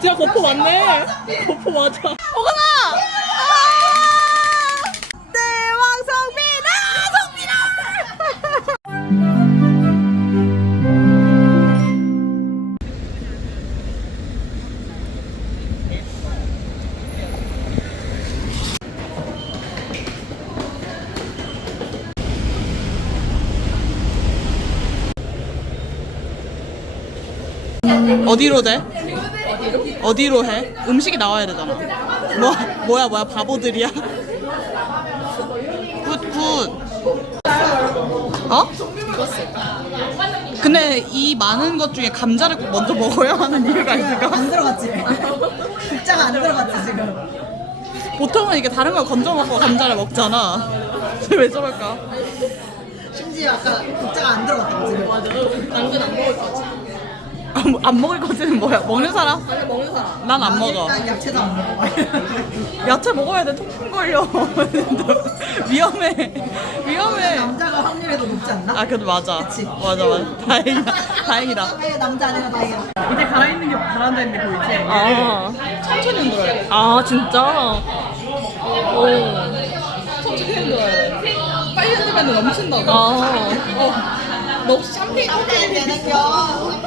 진짜 거포 맞네. 거포 맞아. 호건아! 대왕 성빈아! 성빈아! 어디로 돼? 어디로 해? 음식이 나와야 되잖아. 뭐 뭐야 뭐야 바보들이야. 굿 굿. 어? 근데 이 많은 것 중에 감자를 꼭 먼저 먹어야 하는 이유가 있을까? 안 들어갔지? 국자가 안 들어갔지 지금 보통은 이게 다른 걸 건져 먹고 감자를 먹잖아. 왜 저럴까? 심지어 아까 국자가 안 들어갔다고 지금 당근 안 먹을 것 같아. 안, 안 먹을 거지는 뭐야? 먹는 사람? 먹는 사람. 난 안 먹어. 일단 야채도 안 먹어 야채 먹어야 돼. 통풍 걸려. 위험해. 위험해. 남자가 확률이 더 높지 않나? 아, 그래도 맞아. 그치? 맞아, 맞아. 다행이다. 다행이다. 왜 남자 아니라 나이가 이제 갈아입는 게 바란다 있는데 보이지? 아, 천천히 흔들어야 돼. 아, 진짜? 오. 천천히 흔들어야 돼. 빨리 흔들면 넘친다고. 아. 어. 너 혹시 샴페인 갑자기 되는겨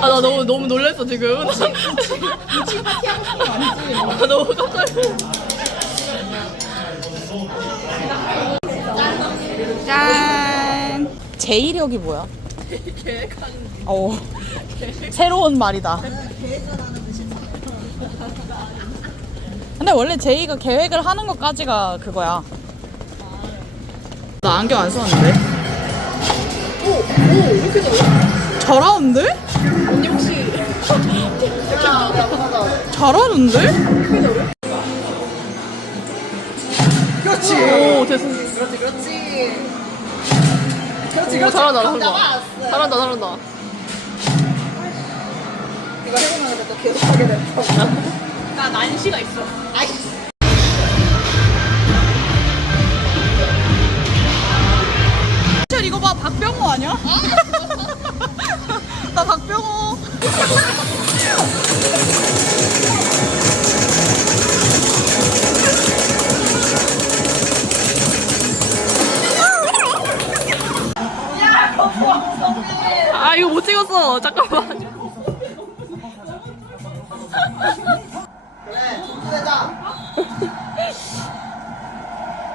아, 나 너무, 너무 놀랐어, 지금. 아, 너무 깜짝이야. 짠! 제1력이 뭐야? 계획하는 어. 새로운 말이다. 근데 원래 제이가 계획을 하는 것까지가 그거야. 나 안경 안 썼는데? 오! 오! 왜 이렇게 잘하는데? 그렇지 오, 됐어. 그렇지 그렇지 그렇지 오, 잘한다, 잘한다. 왔어. 잘한다, 잘한다. 이거 해보면 또 계속 하게 된다 나 난시가 있어. 아이씨 쟤 이거 봐, 박병호 아니야? 나 박병호.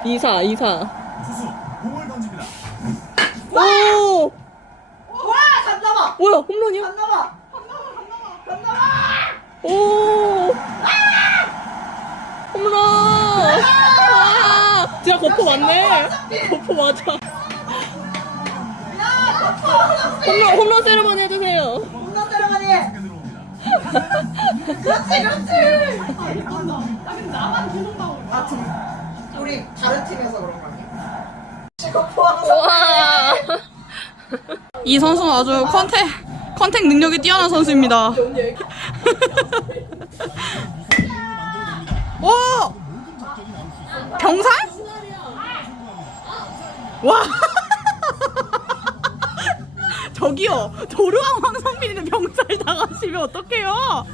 이사 이사. 투수 공을 던집니다. 오! 와 갔나봐 뭐야 홈런이야? 갔나봐 갔나봐 갔나봐 오! 홈런! 아 진짜 거포 맞네. 거포 맞아. 홈런 홈런 세레머니 해주세요. 홈런 세레머니. 들어옵니다. 그렇지 그렇지. 아 팀. 우리 다른 팀에서 그런 거 아니야? 지금 포항 와. 이 선수는 아주 컨택 컨택 능력이 뛰어난 선수입니다. 와! 병살? 와! 저기요, 도루왕 황성빈이는 병살 당하시면 어떡해요?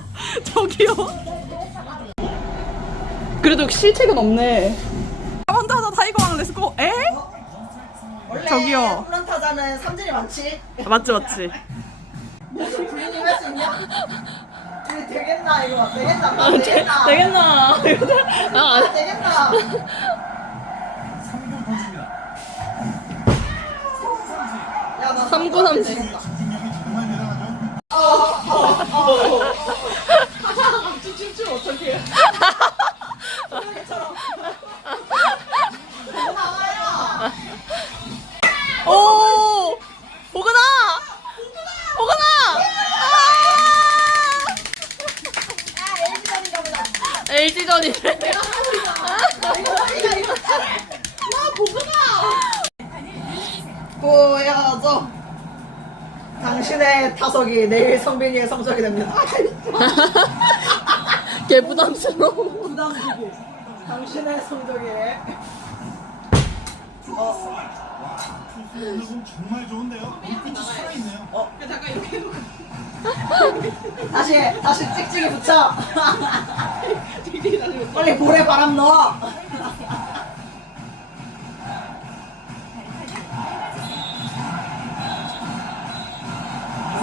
저기요. 그래도 실책은 없네. 저기요. 홈런 타자는 삼진이 많지 아, 맞지 맞지. 무슨 부인님 할수 있냐? 이거 되겠나 이거 되겠나 되겠나 되겠나? 아, 되겠나 3구 던집니다. 야나 삼구 삼진. 되겠다 LG전이래. 보여줘. 당신의 타석이 내일 성빈이의 성적이 됩니다. 개 부담스러워. 부담스고 당신의 성적이 투수 오늘 공 정말 좋은데요. 불빛이 살아있네요. 잠깐 이렇게 해놓고. 다시 다시 찍찍이 붙여. 빨리 볼에 바람 넣어.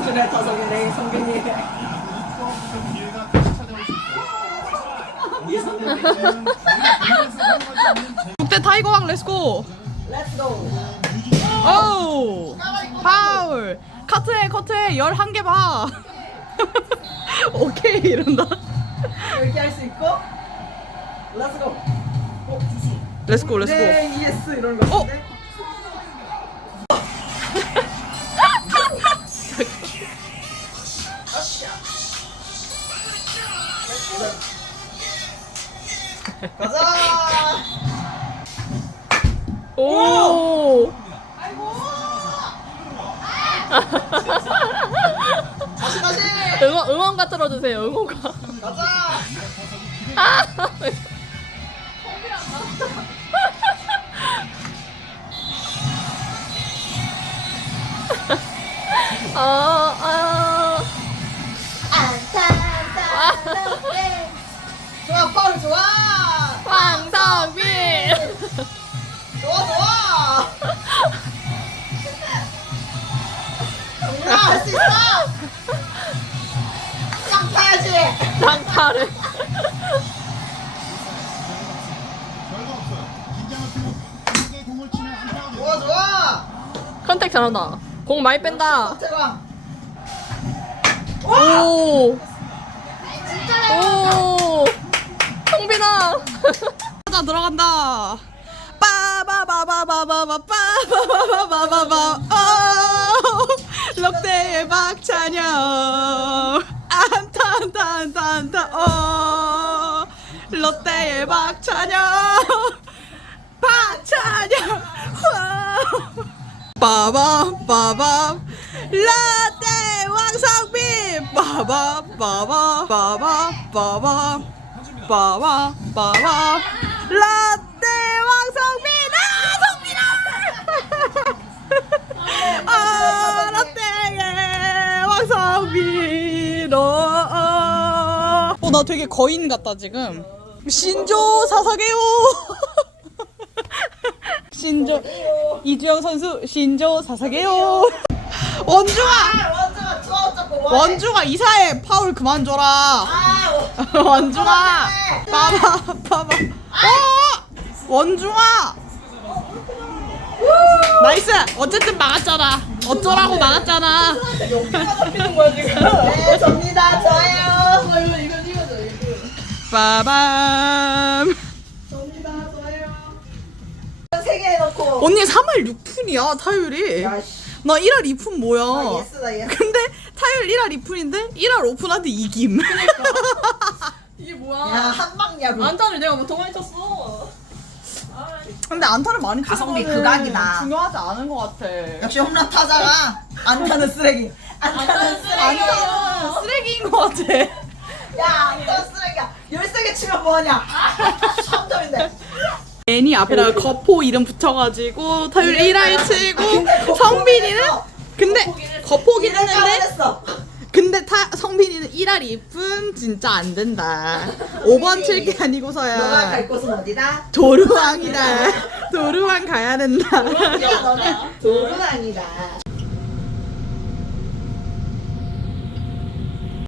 그래 타석이네 성균이. 기회가 다시 찾아올 수 있어요. 오선의 대체는 거의 공격에서 사용하지 않는 제- 국대 타이거왕 렛츠고 Let's 오 파울 카트해 커트해 11개 봐 오케이 이런다 이렇게 할 수 있고. Let's go. 렛츠고 렛츠고 네, ES 이런 거 어? 같은데. 가자. 오. 다시 다시. 응원 응원가 틀어주세요. 응원가. 가자. 아. 아, 아. 좋아 파울 좋아. 황성빈. 좋아 좋아. 정민아 할수 있어. 안타가 좋아. 좋아. 컨택 잘한다. 공 많이 뺀다. 오. 오. 성빈아. 자 들어간다 빠바바바바바바 빠바바바바바바 어 럭대의 박찬영 안타 안타 안타 어. 롯데의 박찬영. 박찬영. 빠밤 빠밤. 롯데 왕성빈 빠밤 빠밤 빠밤 빠밤. 빠밤 빠밤. 롯데 나 되게 거인 같다 지금 신조 사사게요 신조 이주영 선수 신조 사사게요 원중아 원주가 투아웃 잡고 뭐해? 원중아 이사해 파울 그만 줘라 아, 원- 원중아 봐봐 봐봐 어 원중아 나이스 어쨌든 막았잖아 어쩌라고 막았잖아 네, 접니다. 좋아요. 이거. 이거. 빠밤 접니다. 좋아요. 세개 해놓고. 언니 3할 6푼이야 타율이 야, 씨. 나 1할 2푼 나 뭐야 예스다 예스. 근데 타율 1할 2푼인데 1할 5푼한테 이김 이게 야 뭐야? 한방야구. 안타를 내가 뭐더 많이 쳤어. 근데 안타를 많이 치는 가성비 거는 극악이다. 중요하지 않은 것 같아 역시 홈런 타자가 안 타는 쓰레기. 안 타는 쓰레기. 안타는 쓰레기인 것 같아 야 안타 쓰레기 야. 열세 개 치면 뭐하냐? 3점인데. 괜히 앞에다가 거포 이름 붙여가지고 타율 1할 치고 성빈이는 근데 거포긴 했는데 했어. 근데 타, 성빈이는 1할 2푼 진짜 안 된다 5번 칠 게 너가 아니고서야 갈 곳은 어디다? 도루왕이다 도루왕 가야 된다 도루랑이다.